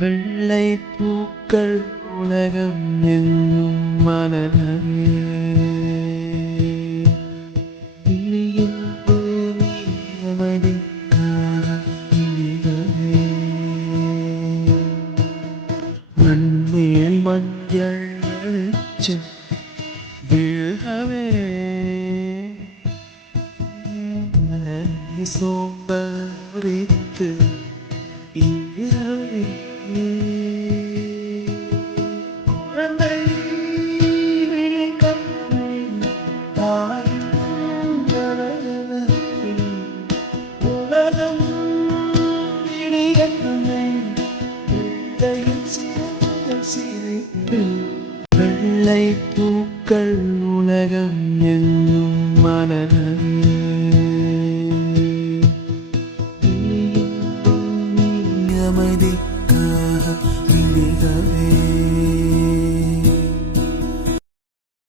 வெள்ளை பூக்கள் உலகம் எங்கும் மலரவே கிளியின் தேவி அவதிக்காக கிளிகளே மண்மேல் மஞ்சள் வெளிச்சம் விழவே சோம்பல் உரித்து இரவே குழந்தை விழிக்கண்ணை தாயும் கரத்தில் உலகம் விழிக்கண்ணை பிள்ளையின் சிரிப்பு வெள்ளை பூக்கள் உலகம் எங்கும் மலரவே அமைதிக்காக விழிகளே